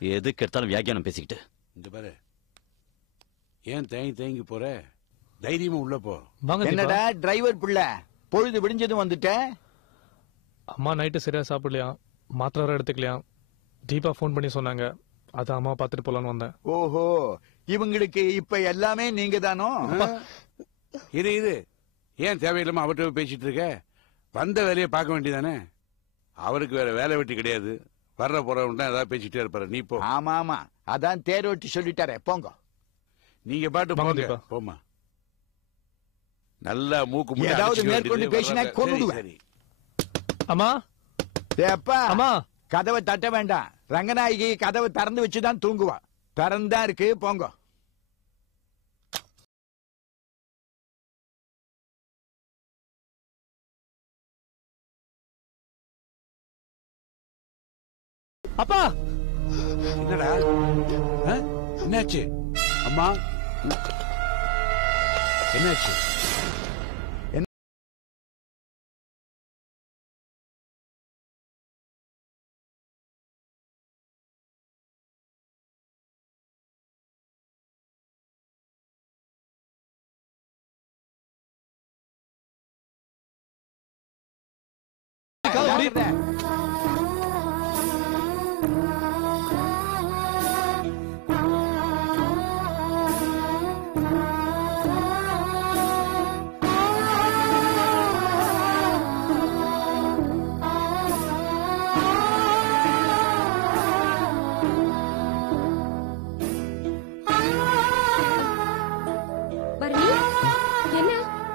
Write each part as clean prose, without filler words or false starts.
எதுக்கு எடுத்தாலும் வியாக்கியானம் பேசிக்கிட்டு. இந்த பாரு, ஏன் தேங்கி போற? தைரியமா உள்ள போ. என்னடா டிரைவர் பிள்ளை, பொழுது விடிஞ்சதும் வந்துட்ட? அம்மா நைட்டு சரியா சாப்பிடலையா, மாத்திரை வர எடுத்துக்கலையா. தீபா போன் பண்ணி சொன்னாங்க, அதான் அம்மா பாத்துட்டு போலான்னு வந்தேன். ஓஹோ, இவங்களுக்கு இப்ப எல்லாமே நீங்க தானோ? இரு, ஏன் தேவையில்லாம அவர்கிட்ட பேசிட்டு இருக்க? வந்த வேலையை பார்க்க வேண்டியதானே? அவருக்கு வேற வேலை வெட்டி கிடையாது. வர்ற போறவன் ஏதாவது பேசிட்டே இருப்பாரு. நீ போ. ஆமா ஆமா, அதான் தேரோட்டி சொல்லிட்டாரே, போங்க. நீங்க பாட்டு போங்க. போமா, நல்லா மூக்கு ஏதாவது மேற்கொண்டு பேசினா கொன்னுடுவேன். அம்மா, அப்பா, அம்மா, கதவை தட்ட வேண்டாம். ரங்கநாயகி கதவை திறந்து வச்சுதான் தூங்குவா. திறந்தா இருக்கு, போங்க. அப்பா, என்னடா என்னாச்சு? அம்மா என்னாச்சு?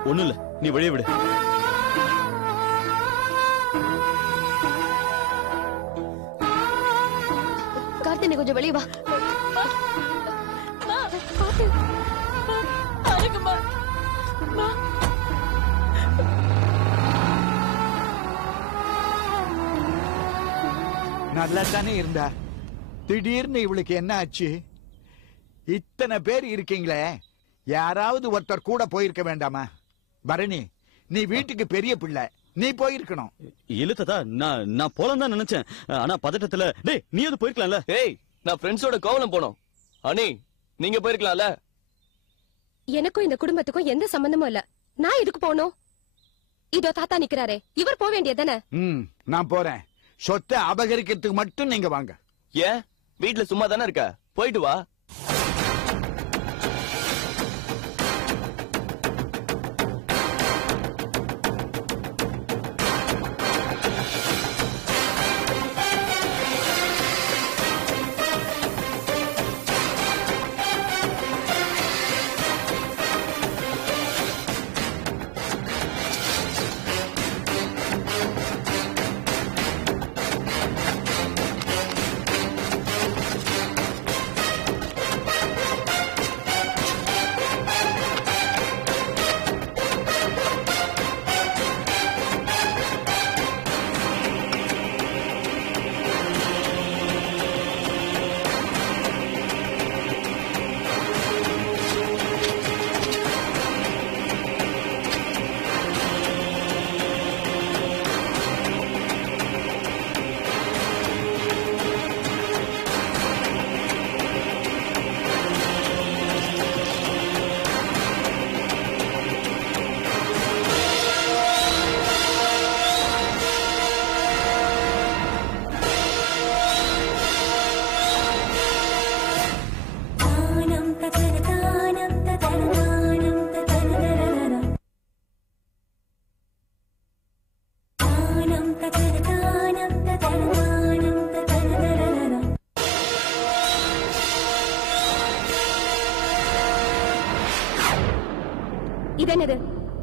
ஒண்ணும் இல்ல, நீ வெளியே விடு. கார்த்தி, நீ கொஞ்சம் வெளியே வா. நல்லா தானே இருந்தா, திடீர்னு இவளுக்கு என்ன ஆச்சு? இத்தனை பேர் இருக்கீங்களே, யாராவது ஒருத்தர் கூட போயிருக்க வேண்டாமா? பரணி, நீ வீட்டுக்கு பெரிய பிள்ளை, நீ போயிருக்கணும். இழுத்ததா நான் போலாம் தான் நினைச்சேன். ஆனா பதட்டத்துல டேய் நீ அது போயிருக்கலாம்ல. ஏய், நான் ஃப்ரெண்ட்ஸோட கோவலம் போனோம். அனி, நீங்க போயிருக்கலாம்ல. எனக்கும் இந்த குடும்பத்துக்கும் எந்த சம்பந்தமும் இல்ல. நான் எதுக்கு போகணும்? இதோ தாத்தா நிக்கிறாரே, இவர் போக வேண்டியதானே? நான் போறேன். சொத்தை அபகரிக்கிறதுக்கு மட்டும் நீங்க வாங்க. ஏன், வீட்டுல சும்மா தானே இருக்க, போயிட்டு வா.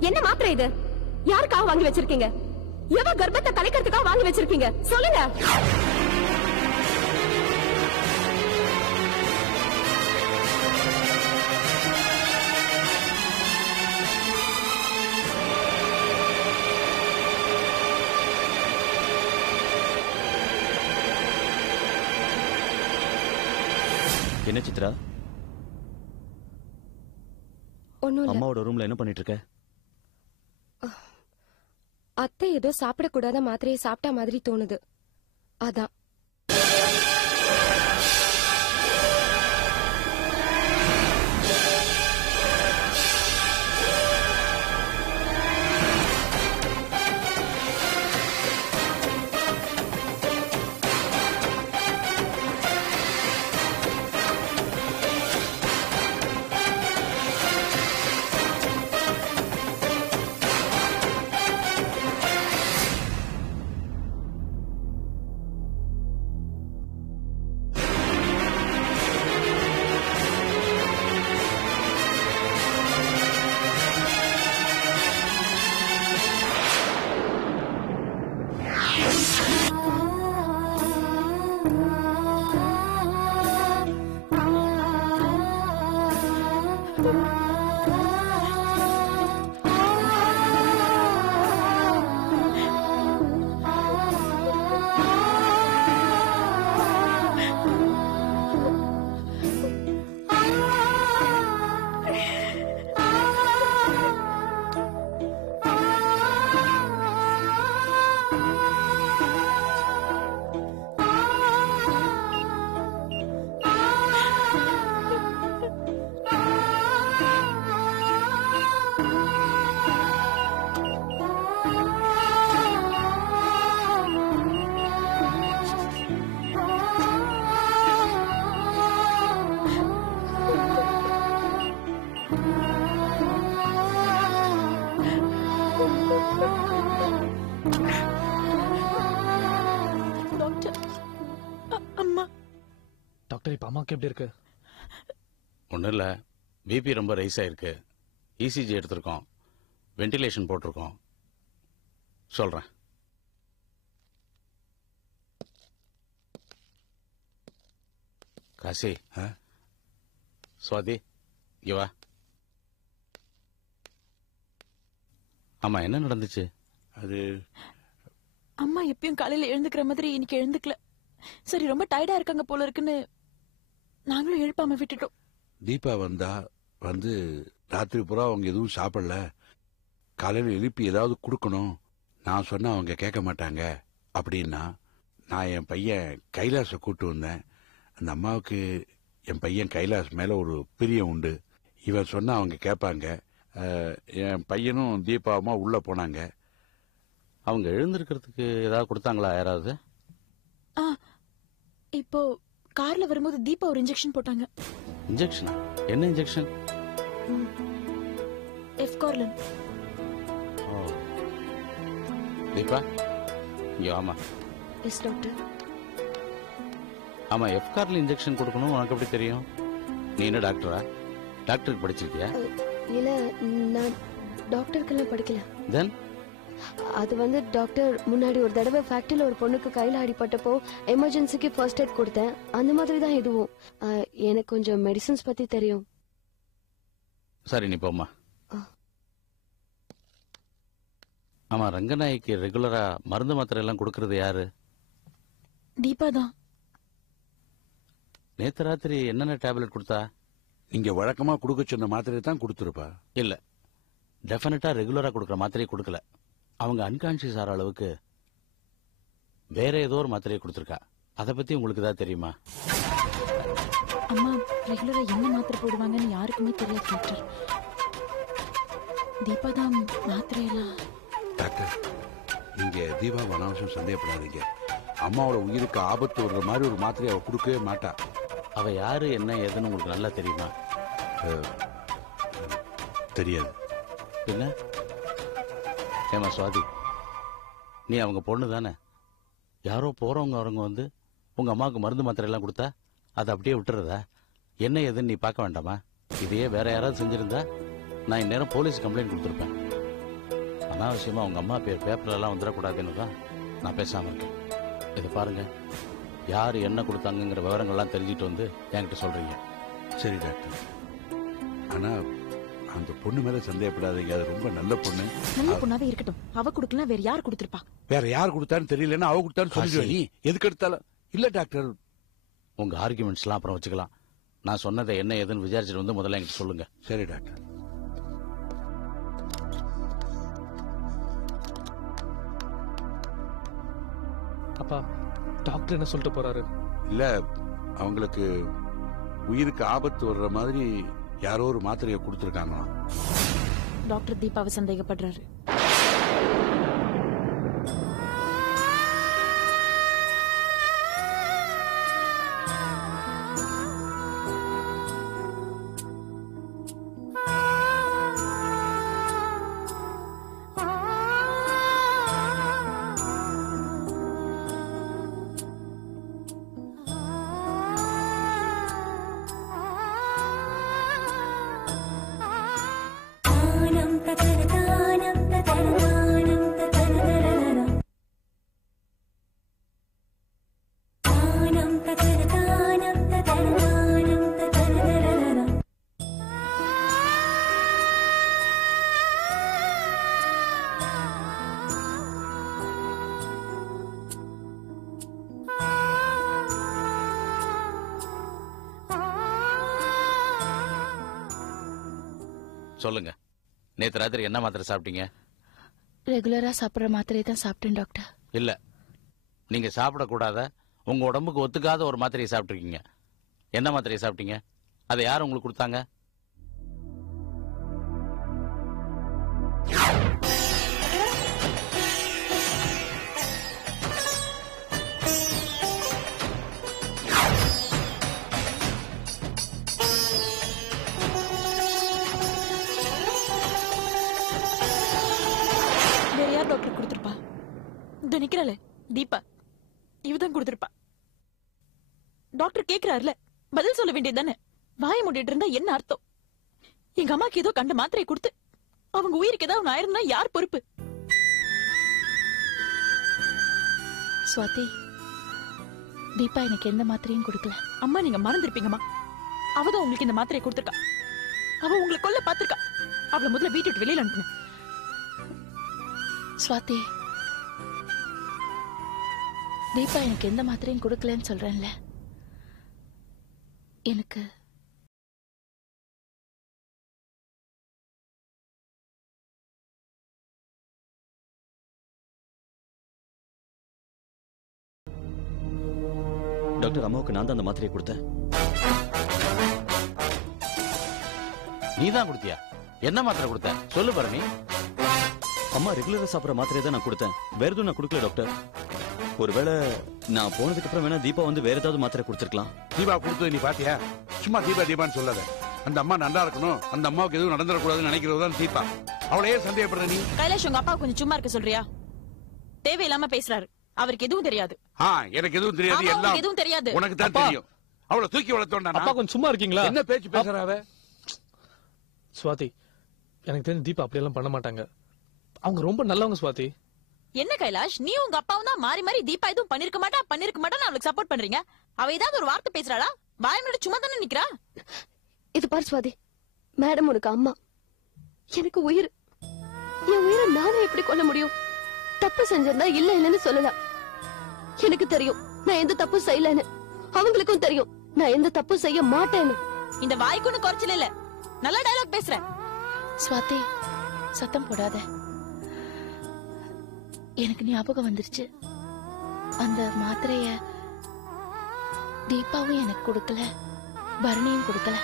என்ன மாத்திரை இது? யாருக்காக வாங்கி வச்சிருக்கீங்க? எவ கர்ப்பத்தை கலைக்கிறதுக்காக வாங்கி வச்சிருக்கீங்க? சொல்லுங்க. என்ன சித்ரா, அம்மாவோட ரூம்ல என்ன பண்ணிட்டு இருக்க? அத்தை ஏதோ சாப்பிடக்கூடாத மாத்திரையை சாப்பிட்ட மாதிரி தோணுது, அதான். அம்மாக்கு எப்படி இருக்கு? ஒன்றும் இல்லை, பிபி ரொம்ப ரைஸ் ஆயிருக்கு. இசிஜி எடுத்திருக்கோம், வென்டிலேஷன் போட்டிருக்கோம். சொல்றேன். காசி, சுவாதி, இங்க வா. ஆமா, என்ன நடந்துச்சு? அது அம்மா எப்பயும் காலையில எழுந்துக்கிற மாதிரி இன்னைக்கு எழுந்துக்கல. சரி, ரொம்ப டயர்டா இருக்காங்க போல இருக்குன்னு நாங்களும் எழுப்பாம விட்டுட்டோம். தீபா வந்து ராத்திரி பூரா அவங்க எதுவும் சாப்பிடல. காலையில எழுப்பி ஏதாவது கொடுக்கணும், நான் சொன்னா அவங்க கேட்க மாட்டாங்க அப்படின்னா நான் என் பையன் கைலாச கூட்டு வந்தேன். அந்த அம்மாவுக்கு என் பையன் கைலாஸ் மேல ஒரு பிரியம் உண்டு. இவன் சொன்னா அவங்க கேட்பாங்க. என் பையனும் தீபாவுமா உள்ள போனாங்க. அவங்க எழுந்திருக்கிறதுக்கு ஏதாவது கொடுத்தாங்களா யாராவது? இப்போ கார்ல வரும்போது தீபா ஒரு இன்ஜெக்ஷன் போட்டாங்க. இன்ஜெக்ஷனா? என்ன இன்ஜெக்ஷன்? எஃப்கார்லின். தீபா, இங்க ஆமா. Yes doctor. ஆமா, எஃப்கார்லின் இன்ஜெக்ஷன் கொடுக்கணும். உனக்கு எப்படி தெரியும்? நீ என்ன டாக்டரா? டாக்டருக்கு படிச்சிருக்கியா? இல்ல, நான் டாக்டருக்கெல்லாம் படிக்கல. தென் அது வந்து டாக்டர், முன்னாடி ஒரு தடவை ஃபேக்டரியில ஒரு பொண்ணுக்கு கையில அடிபட்டப்போ எமர்ஜென்சிக்கு ஃபர்ஸ்ட் எய்ட் கொடுத்தேன். அந்த மாதிரி தான் இதுவும். எனக்கு கொஞ்சம் மெடிசன்ஸ் பத்தி தெரியும். சரி, நீ போம்மா. ஆமா, ரங்கநாய்க்கு ரெகுலரா மருந்து மாத்திரை எல்லாம் கொடுக்கறது யாரு? தீபா தான். நேத்து ராத்திரி என்னென்ன டேப்லெட் கொடுத்தா? நீங்க வழக்கமா கொடுக்க சொன்ன மாத்திரை தான் கொடுத்துருப்பா. இல்ல, டெஃபினட்டா ரெகுலரா கொடுக்கற மாத்திரையை கொடுக்கல. அவங்க அன்கான்சியஸ் ஆற அளவுக்கு வேற ஏதோ ஒரு மாத்திரையை கொடுத்துருக்கா. அதை பத்தி உங்களுக்கு ஏதாவது தெரியுமா? அம்மா ரெகுலரா என்ன மாத்திரை போடுவாங்கன்னு யாருக்குமே தெரியாது டாக்டர். தீபா தான் மாத்திரையெல்லாம். டாக்டர், நீங்க தீபா அனாவசியம் சந்தேகப்படாதீங்க. அம்மாவோட உயிருக்கு ஆபத்து வர்ற மாதிரி ஒரு மாத்திரையை அவ கொடுக்கவே மாட்டா. அவ யாரு என்ன ஏதுன்னு உங்களுக்கு நல்லா தெரியுமா? தெரியாது. என்ன? ஏமா சுவாதி, நீ அவங்க பொண்ணு தானே? யாரோ போறவங்க வரவங்க வந்து உங்க அம்மாவுக்கு மருந்து மாத்திரை எல்லாம் கொடுத்தா அதை அப்படியே விட்டுறதா? என்ன ஏதுன்னு நீ பார்க்க வேண்டாமா? இதையே வேற யாராவது செஞ்சிருந்தா நான் இந்நேரம் போலீஸ் கம்ப்ளைண்ட் கொடுத்துருப்பேன். அனாவசியமா உங்க அம்மா பேர் பேப்பர்ல எல்லாம் வந்துடக்கூடாதுன்னு தான் நான் பேசாம இருக்கேன். இதை பாருங்க, யாரு என்ன கொடுத்தாங்கிற விவரங்கள்லாம் தெரிஞ்சுட்டு வந்து என்கிட்ட சொல்றீங்க. சரி டாக்டர், ஆனா அந்த பொண்ணு மேல சந்தேகப்படாதீங்க. அது ரொம்ப நல்ல பொண்ணு. நல்ல பொண்ணாவே இருக்கட்டும். அவ கொடுக்கலாம், வேற யார் கொடுத்திருப்பா? வேற யார் கொடுத்தான்னு தெரியலன்னா அவ கொடுத்தான்னு சொல்லிடுவ நீ. எதுக்கு எடுத்தாலும் இல்ல டாக்டர். உங்க ஆர்குமெண்ட்ஸ் எல்லாம் அப்புறம் வச்சுக்கலாம். நான் சொன்னதை என்ன ஏதுன்னு விசாரிச்சுட்டு வந்து முதல்ல என்கிட்ட சொல்லுங்க. சரி டாக்டர். அப்பா, டாக்டர் என்ன சொல்லிட்டு போறாரு? இல்ல, அவங்களுக்கு உயிருக்கு ஆபத்து வர்ற மாதிரி யாரோ ஒரு மாத்திரையை கொடுத்துருக்காங்களாம். டாக்டர் தீபாவை சந்தேகப்படுறாரு. சொல்லுங்க, நேத்து ராத்திரி என்ன மாத்திரை சாப்பிட்டீங்க? ரெகுலரா சாப்பிடுற மாத்திரை தான் சாப்பிட்டேன் டாக்டர். இல்ல, நீங்க சாப்பிடக்கூடாத உங்க உடம்புக்கு ஒத்துக்காத ஒரு மாத்திரையை சாப்பிட்டுருக்கீங்க. என்ன மாத்திரையை சாப்பிட்டீங்க? அதை யார் உங்களுக்கு கொடுத்தாங்க? வேற யார் டாக்டர் கொடுத்திருப்பா? இந்த நிக்கிறாளே தீபா, இவதான் கொடுத்திருப்பா. டாக்டர் கேக்குறாருல, பதில் சொல்ல வேண்டியது தானே? வாய மூடிட்டு இருந்தா என்ன அர்த்தம்? எங்க அம்மாக்கு ஏதோ கண்ட மாத்திரையை கொடுத்து அவங்க உயிருக்கு ஏதாவது ஒண்ணு ஆயிருந்தா யார் பொறுப்பு? சுவாதி, தீபா எனக்கு எந்த மாத்திரையும் கொடுக்கல. அம்மா நீங்க மறந்துருப்பீங்கம்மா. அவதான் உங்களுக்கு இந்த மாத்திரையை கொடுத்திருக்கா. அவ உங்களை கொல்ல பாத்திருக்கா. அவளை முதல்ல வீட்டு விட்டு வெளியில அனுப்புங்க. சுவாதி, தீபா எனக்கு எந்த மாத்திரையும் கொடுக்கலன்னு சொல்றேன்ல. எனக்கு டாக்டர், அம்மாவுக்கு நான் தான் அந்த மாத்திரையை கொடுத்தேன். நீதான் கொடுத்தியா? என்ன மாத்திரை கொடுத்த சொல்லு பரணி. அம்மா ரெகுலரா சாப்பிடுற மாத்திரையை தான் நான் கொடுத்தேன். வேற எதுவும் நான் கொடுக்கல டாக்டர். ஒருவேளை நான் போனதுக்கு அப்புறம் வேணா தீபா வந்து வேற ஏதாவது மாத்திரை கொடுத்திருக்கலாம். தீபா கொடுத்தது நீ பாத்தியா? சும்மா தீபா தீபான்னு சொல்லாத. அந்த அம்மா நல்லா இருக்கணும், அந்த அம்மாவுக்கு எதுவும் நடந்துடக்கூடாதுன்னு நினைக்கிறதுதான் தீபா. அவளையே சந்தேகப்படுற நீ. கைலாஷ், உங்க அப்பா கொஞ்சம் சும்மா இருக்க சொல்றியா? தேவையில்லாம பேசுறாரு. அவருக்கு எதுவும் தெரியாது. எனக்கு எதுவும் தெரியாது. எல்லாம் எதுவும் தெரியாது. உனக்கு தான் தெரியும். அவளை தூக்கி வளர்த்தோண்டா. அப்பா கொஞ்சம் சும்மா இருக்கீங்களா? என்ன பேச்சு பேசுறாவ? சுவாதி, எனக்கு தெரிஞ்சு தீபா அப்படியெல்லாம் பண்ண மாட்டாங்க. அவங்க ரொம்ப நல்லவங்க சுவாதி. என்ன கைலாஷ், நீ உங்க அப்பாவும் தான் மாறி மாறி தீபா எதுவும் பண்ணிருக்க மாட்டான்னு அவளுக்கு சப்போர்ட் பண்றீங்க. அவ ஏதாவது ஒரு வார்த்தை பேசுறாளா? வாய்மோட சும்மா தானே நிக்கிறா. இது பாரு சுவாதி, மேடம் உனக்கு அம்மா, எனக்கு உயிர். என் உயிரை நானே எப்படி கொல்ல முடியும்? தப்பு செஞ்சிருந்தா இல்லன்னு சொல்லலாம். எனக்கு தெரியும் நான் எந்த தப்பு செய்யலன்னு. அவங்களுக்கும் தெரியும் நான் எந்த தப்பு செய்ய மாட்டேன்னு. இந்த வாய்க்குன்னு குறைச்சல இல்ல, நல்ல டயலாக் பேசுற. சுவாதி, சத்தம் போடாத. எனக்கு ஞாபகம் வந்துருச்சு. அந்த மாத்திரைய தீபாவும் எனக்கு கொடுக்கல, பரணியும் கொடுக்கல.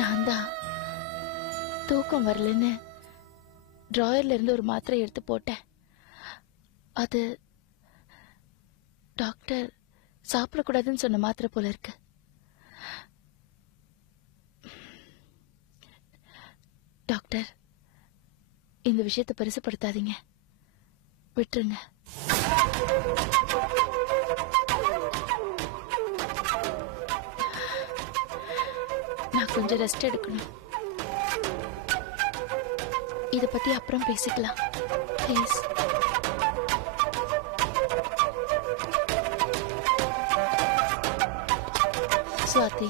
நான் தான் தூக்கம் வரலன்னு டிராயர்ல இருந்து ஒரு மாத்திரை எடுத்து போட்டேன். அது டாக்டர் சாப்பிடக்கூடாதுன்னு சொன்ன மாத்திரை போல இருக்கு. டாக்டர், இந்த விஷயத்தை பெருசுப்படுத்தாதீங்க, விட்டுருங்க. நான் கொஞ்சம் ரெஸ்ட் எடுக்கணும். இத பத்தி அப்புறம் பேசிக்கலாம் ப்ளீஸ். சுவாதி,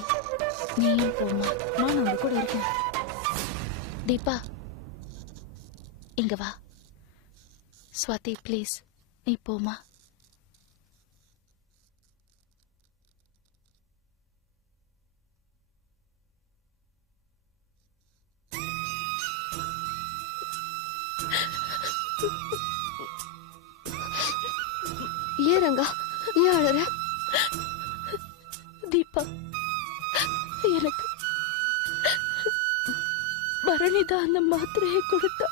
நீயும் போமா. நான் உங்க கூட இருக்கேன். தீபா, இங்க வா. சுவாதி ப்ளீஸ், நீ போமா. ஏன் ரங்கா, ஏன் அழற? தீபா, எனக்கு பரணிதான் அந்த மாத்திரையை கொடுத்தா.